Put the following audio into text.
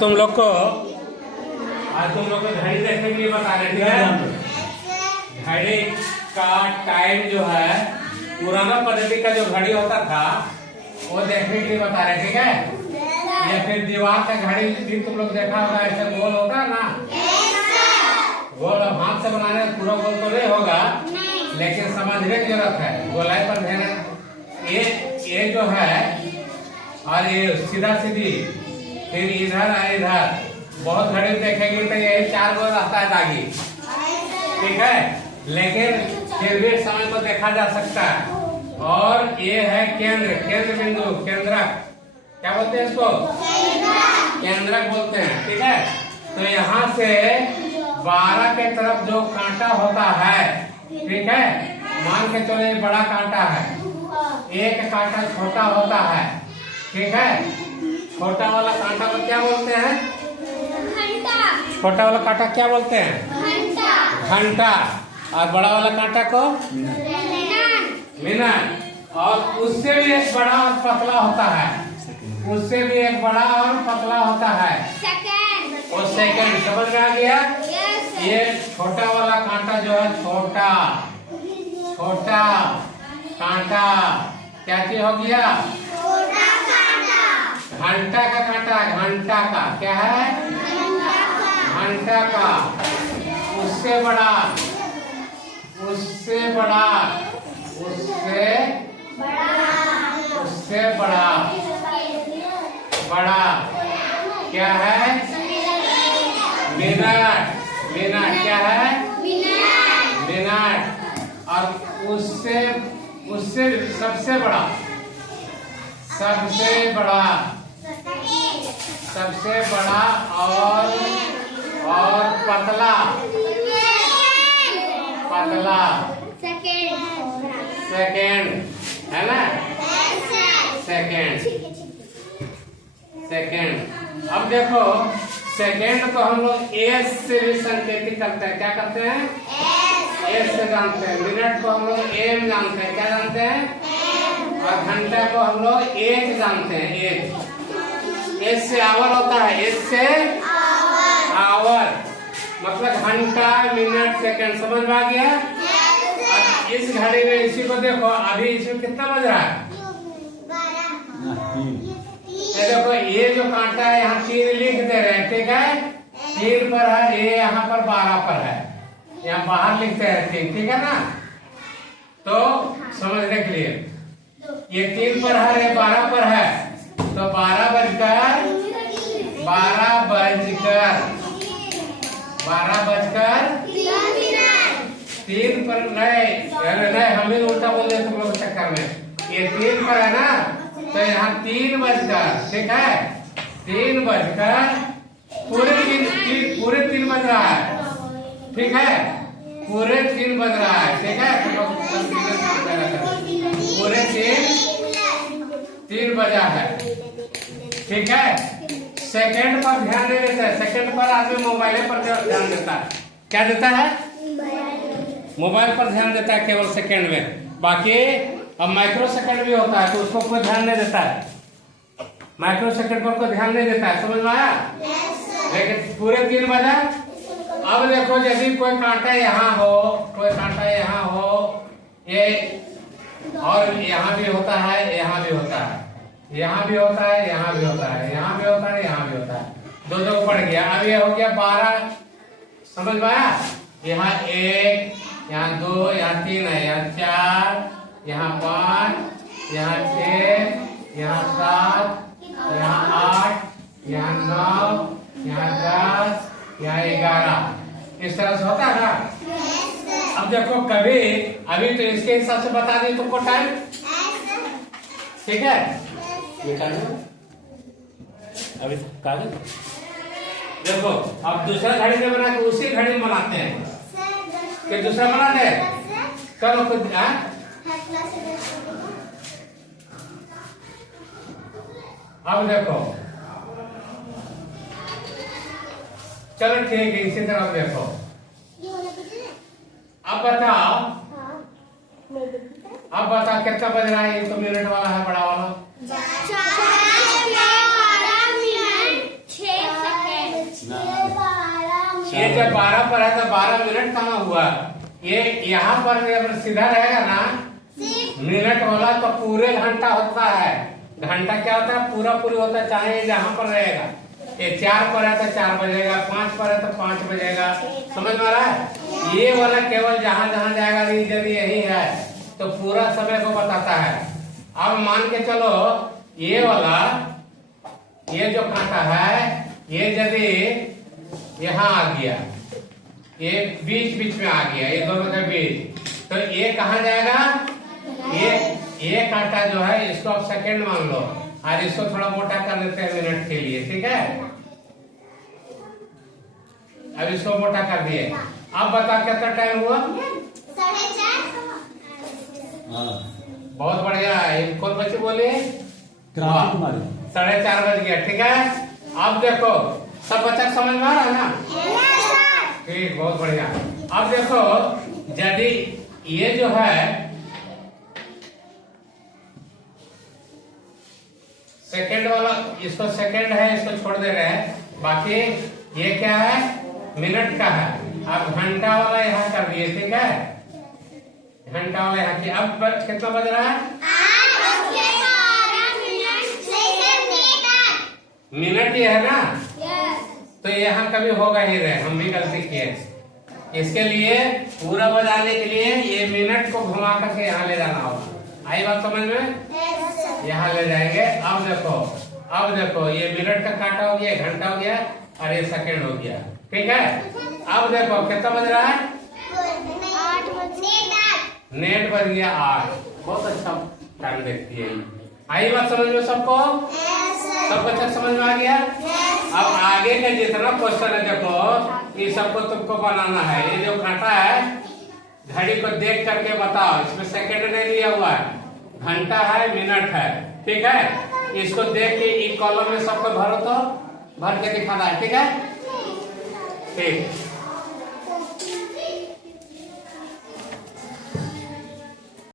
तुम लोग को घड़ी देखने के लिए बता रहे, ठीक है। घड़ी का टाइम जो है पुराना पद्धति का जो घड़ी होता था वो देखने के लिए बता रहे, ठीक है। या फिर दीवार का घड़ी भी तुम लोग देखा होगा, ऐसे गोल होता है ना, गोल। अब हाथ से बनाने पूरा गोल तो नहीं होगा, लेकिन समझने की जरूरत है, गोलाई पर ध्यान। ये जो है और ये सीधा सीधी, फिर इधर और इधर, बहुत घड़ी देखेंगे तो ये 4 गोल रहता है दागी, ठीक है। लेकिन फिर भी समय को देखा जा सकता है। और ये है केंद्र बिंदु, केंद्रक, क्या बोलते हैं इसको? केंद्रक बोलते हैं, ठीक है। तो यहाँ से 12 के तरफ जो कांटा होता है, ठीक है, मान के चलो ये बड़ा कांटा है, एक कांटा छोटा होता है, ठीक है। छोटा वाला कांटा को क्या बोलते हैं? छोटा वाला कांटा क्या बोलते हैं? घंटा। और बड़ा वाला कांटा को मिनट। और उससे भी एक बड़ा और पतला होता है, उससे भी एक बड़ा और पतला होता है वो सेकंड। समझ में आ गया? ये छोटा वाला कांटा जो है, छोटा कांटा क्या चीज हो गया? घंटा का कांटा, घंटा का क्या है? घंटा का। उससे बड़ा क्या है? मिनट क्या है? मिनट। और उससे सबसे बड़ा और पतला सेकेंड है ना? सेकेंड। अब देखो, सेकेंड को हम लोग एस से भी संकेतित करते हैं। क्या करते हैं? एस से जानते हैं। मिनट को हम लोग एम जानते हैं। क्या जानते हैं? और घंटा को हम लोग एक जानते हैं, एक। एस से आवर होता है, एस से आवर मतलब घंटा, मिनट, सेकंड। समझ में आ गया? अब इस घड़ी में इसी को देखो, अभी इसमें कितना बज रहा है? देखो, ये जो कांटा है यहाँ 3 लिख दे रहे हैं, ठीक है। 3 पर है, ये यहाँ पर 12 पर है, यहाँ बाहर लिखते हैं 3, ठीक है ना। तो समझने के लिए ये 3 पर है, ये 12 पर है, तो 12 बजकर 3 पर नहीं, हम ही उल्टा बोल रहे तुम लोग चक्कर में। ये 3 पर है ना, तो यहाँ 3 बजकर, ठीक है, 3 बजकर पूरे 3 बज रहा है, ठीक है, पूरे 3 बज रहा है, ठीक है। पूरे 3 बजा है, ठीक है। सेकंड पर ध्यान नहीं देता है, सेकंड पर आदमी मोबाइल पर ध्यान देता है। क्या देता है? मोबाइल पर ध्यान देता है केवल सेकंड में। बाकी अब माइक्रो सेकंड भी होता है, तो उसको कोई ध्यान नहीं देता है। माइक्रो सेकंड पर कोई ध्यान नहीं देता है। समझ में आया? लेकिन पूरे 3 बजा। अब देखो, यदि कोई कांटा यहाँ हो, ये और यहाँ भी होता है, यहाँ भी होता है, यहाँ भी होता है, यहाँ भी होता है, यहाँ भी होता है, यहाँ भी होता है, 2 पड़ गया। अब ये हो गया 12। समझ में आया? यहाँ 1, यहाँ 2, यहाँ 3 है, यहाँ 4, यहाँ 5, यहाँ 6, यहाँ 7, यहाँ 8, यहाँ 9, यहाँ 10, यहाँ 11। इस तरह से होता है ना। अब देखो, कभी अभी तो इसके हिसाब से बता दी तुमको टाइम, ठीक है। अभी कागज देखो, अब दूसरा घड़ी में बना के उसी घड़ी में बनाते हैं। फिर दूसरा बनाते हैं, चलो खुद। अब देखो, चलो ठीक है, इसी तरह देखो। अब बताओ कितना बज रहा है? ये तो मिनट वाला है, बड़ा वाला। 4 मिनट 6 सेकंड। ये जब 12 पर है तो 12 मिनट कहाँ हुआ? ये यहाँ पर अगर सीधा रहेगा ना मिनट वाला तो पूरे घंटा होता है। घंटा क्या होता है? पूरा पूरी होता है, चाहे ये जहाँ पर रहेगा। ये 4 पर है तो 4 बजेगा, 5 पर है तो 5 बजेगा। समझ में आ रहा है? ये वाला केवल जहाँ जहाँ जाएगा, यदि यही है तो पूरा समय को बताता है। अब मान के चलो ये वाला, ये जो कांटा है ये यदि यहाँ आ गया, ये बीच बीच में आ गया, ये दोनों के बीच, तो ये कहाँ जाएगा? ये कांटा जो है इसको अब सेकंड मान लो और इसको थोड़ा मोटा कर देते हैं मिनट के लिए, ठीक है? अब इसको मोटा कर दिए। अब बता कितना टाइम हुआ? 4:30। बहुत बढ़िया। कौन बच्चे बोले? 4:30 बज गया, ठीक है? अब देखो सब बच्चा समझ में आ रहा है ना? ठीक, बहुत बढ़िया। अब देखो यदि ये जो है सेकंड वाला, इसको सेकंड है, इसको छोड़ दे रहे हैं, बाकी ये क्या है? मिनट का है। अब घंटा वाला यहाँ कर दिए, ठीक है? घंटा वाला यहाँ की। अब कितना बज रहा है? मिनट ये है ना? तो यहाँ कभी होगा ही रहे, हम भी गलती किए। इसके लिए पूरा बजाने के लिए ये मिनट को घुमा करके यहाँ ले जाना होगा। आई बात समझ में? यहाँ ले जाएंगे। अब देखो ये मिनट का काटा हो गया, घंटा हो गया और ये सेकंड हो गया, ठीक है? अब देखो कितना बज रहा है? 8 नेट बज गया 8। बहुत अच्छा टाइम देखती है। आई बात समझ में सबको? सब बच्चा समझ में आ गया? अब आगे का जितना क्वेश्चन है देखो, ये सबको तुमको बनाना है। ये जो कांटा है घड़ी को देख करके बताओ, इसमें सेकंड नहीं लिया हुआ है, घंटा है, मिनट है, ठीक है? इसको देख के एक कॉलम में सबको भरो, तो भर के दिखाना है, ठीक है? ठीक।